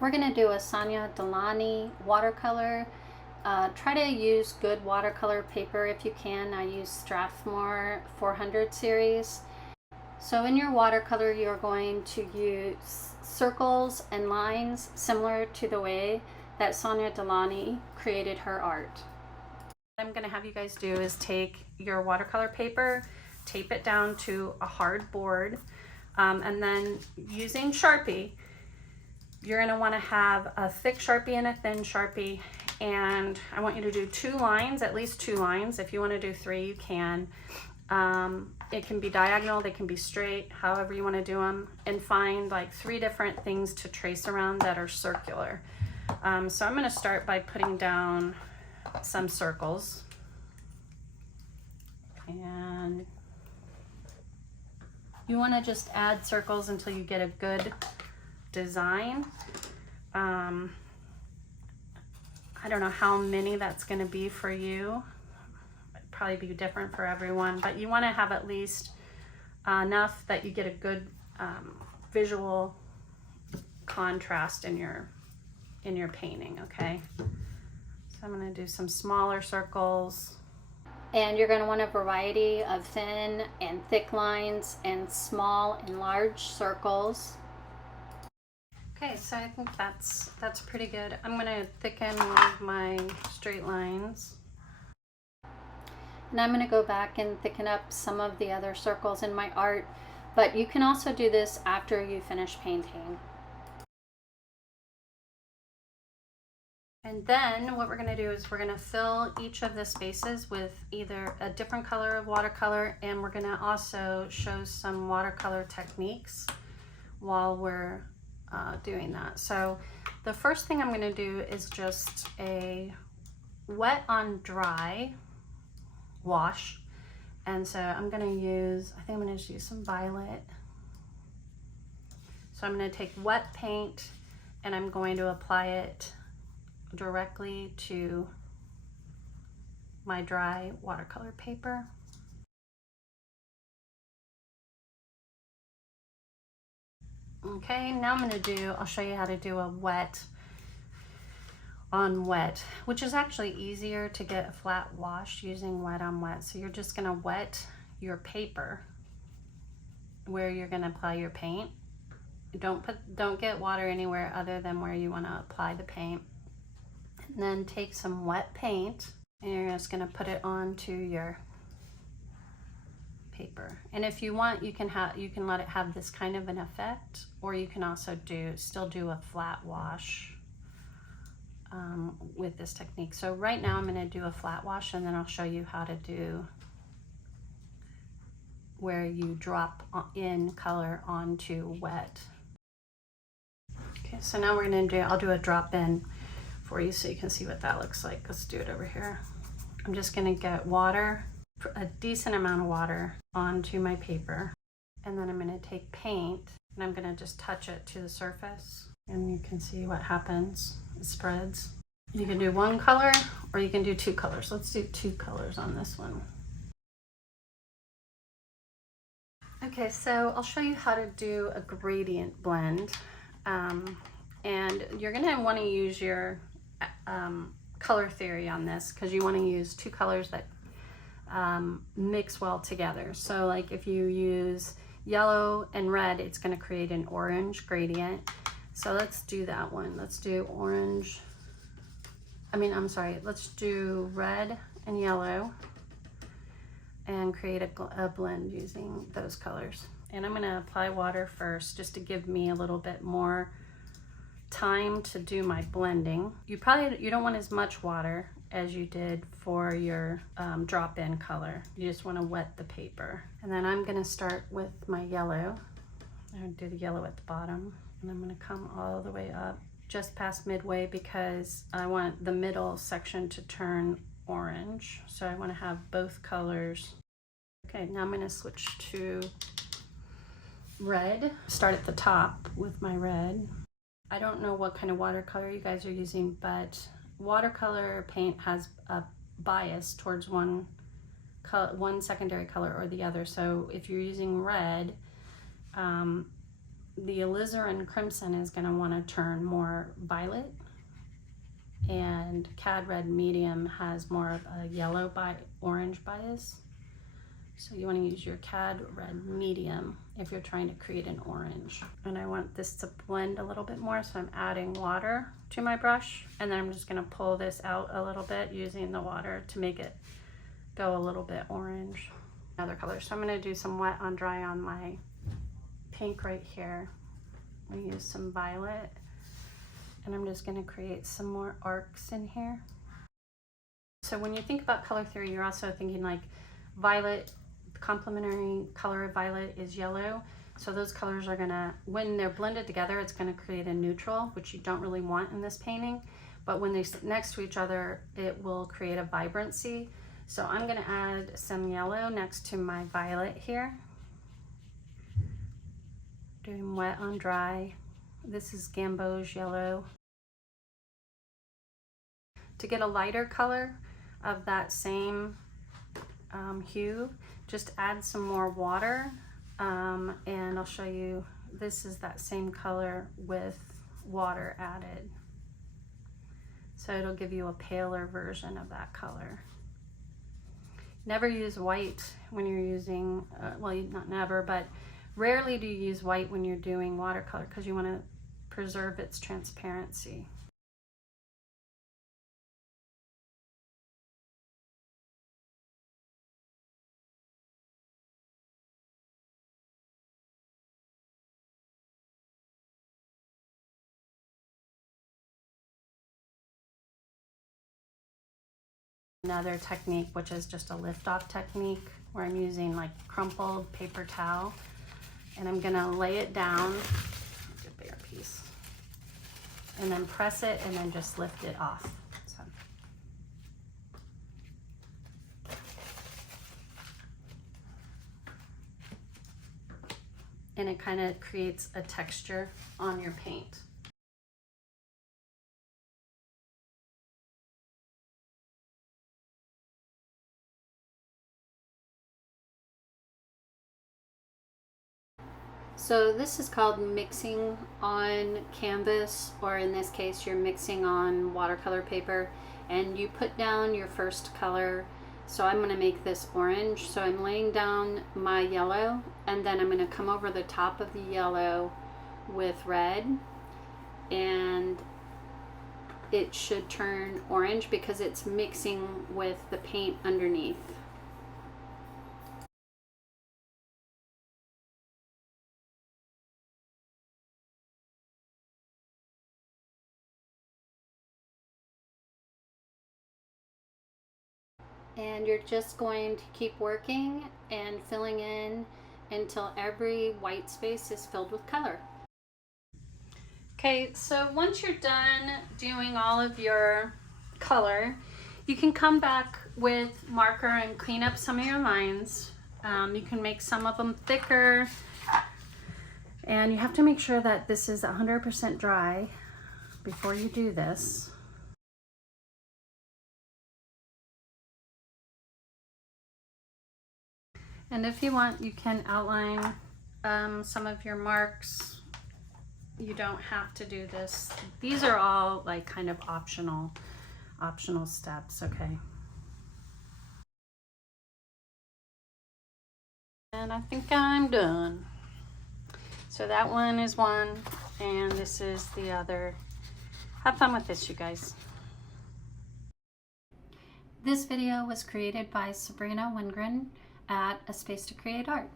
We're going to do a Sonia Delaunay watercolor. Try to use good watercolor paper if you can. I use Strathmore 400 series. So in your watercolor, you're going to use circles and lines similar to the way that Sonia Delaunay created her art. What I'm going to have you guys do is take your watercolor paper, tape it down to a hard board, and then using Sharpie, you're going to want to have a thick Sharpie and a thin Sharpie, and I want you to do 2 lines, at least 2 lines. If you want to do 3, you can. It can be diagonal, they can be straight, however you want to do them, and find like 3 different things to trace around that are circular. So I'm going to start by putting down some circles, and you want to just add circles until you get a good design. I don't know how many that's going to be for you. It'd probably be different for everyone, but you want to have at least enough that you get a good visual contrast in your painting. Okay, so I'm going to do some smaller circles, and you're going to want a variety of thin and thick lines and small and large circles. Okay, so I think that's pretty good. I'm going to thicken with my straight lines. And I'm going to go back and thicken up some of the other circles in my art, but you can also do this after you finish painting. And then what we're going to do is we're going to fill each of the spaces with either a different color of watercolor, and we're going to also show some watercolor techniques while we're doing that. So the first thing I'm going to do is just a wet on dry wash, and so I'm going to use, I think I'm going to just use some violet. So I'm going to take wet paint and I'm going to apply it directly to my dry watercolor paper. Okay, now I'm going to I'll show you how to do a wet on wet, which is actually easier to get a flat wash using wet on wet. So you're just going to wet your paper where you're going to apply your paint. Don't get water anywhere other than where you want to apply the paint. And then take some wet paint and you're just going to put it onto your paper. And if you want, you can let it have this kind of an effect, or you can also still do a flat wash with this technique. So right now I'm going to do a flat wash, and then I'll show you how to do where you drop in color onto wet. Okay, so now we're going to I'll do a drop in for you so you can see what that looks like. Let's do it over here. I'm just going to get water, a decent amount of water, onto my paper, and then I'm going to take paint and I'm going to just touch it to the surface, and you can see what happens. It spreads. You can do 1 color or you can do 2 colors. Let's do 2 colors on this one. Okay, so I'll show you how to do a gradient blend, and you're going to want to use your color theory on this, because you want to use 2 colors that mix well together. So like if you use yellow and red, it's going to create an orange gradient. So let's do that one. Let's do orange. Let's do red and yellow and create a blend using those colors. And I'm going to apply water first just to give me a little bit more time to do my blending. You don't want as much water as you did for your drop-in color. You just want to wet the paper. And then I'm going to start with my yellow. I'm going to do the yellow at the bottom, and I'm going to come all the way up just past midway, because I want the middle section to turn orange. So I want to have both colors. Okay, now I'm going to switch to red. Start at the top with my red. I don't know what kind of watercolor you guys are using, but watercolor paint has a bias towards one secondary color or the other. So if you're using red, the alizarin crimson is going to want to turn more violet, and cad red medium has more of a yellow by orange bias. So you want to use your cad red medium if you're trying to create an orange. And I want this to blend a little bit more, so I'm adding water to my brush, and then I'm just going to pull this out a little bit using the water to make it go a little bit orange. Another color. So I'm going to do some wet on dry on my pink right here. I'm going to use some violet, and I'm just going to create some more arcs in here. So when you think about color theory, you're also thinking like violet, the complementary color of violet is yellow. So those colors are gonna, when they're blended together, it's gonna create a neutral, which you don't really want in this painting. But when they sit next to each other, it will create a vibrancy. So I'm gonna add some yellow next to my violet here. Doing wet on dry. This is Gamboge yellow. To get a lighter color of that same hue, just add some more water, and I'll show you, this is that same color with water added. So it'll give you a paler version of that color. Never use white when you're using, well, not never, but rarely do you use white when you're doing watercolor, because you want to preserve its transparency. Another technique, which is just a lift off technique, where I'm using like crumpled paper towel, and I'm gonna lay it down, get a bigger piece, and then press it and then just lift it off. So. And it kind of creates a texture on your paint. So this is called mixing on canvas, or in this case you're mixing on watercolor paper, and you put down your first color. So I'm going to make this orange, so I'm laying down my yellow, and then I'm going to come over the top of the yellow with red, and it should turn orange because it's mixing with the paint underneath. And you're just going to keep working and filling in until every white space is filled with color. Okay, so once you're done doing all of your color, you can come back with marker and clean up some of your lines. You can make some of them thicker, and you have to make sure that this is 100% dry before you do this. And if you want, you can outline some of your marks. You don't have to do this. These are all like kind of optional steps, okay? And I think I'm done. So that one is one, and this is the other. Have fun with this, you guys. This video was created by Sabrina Wingren at A Space to Create Art.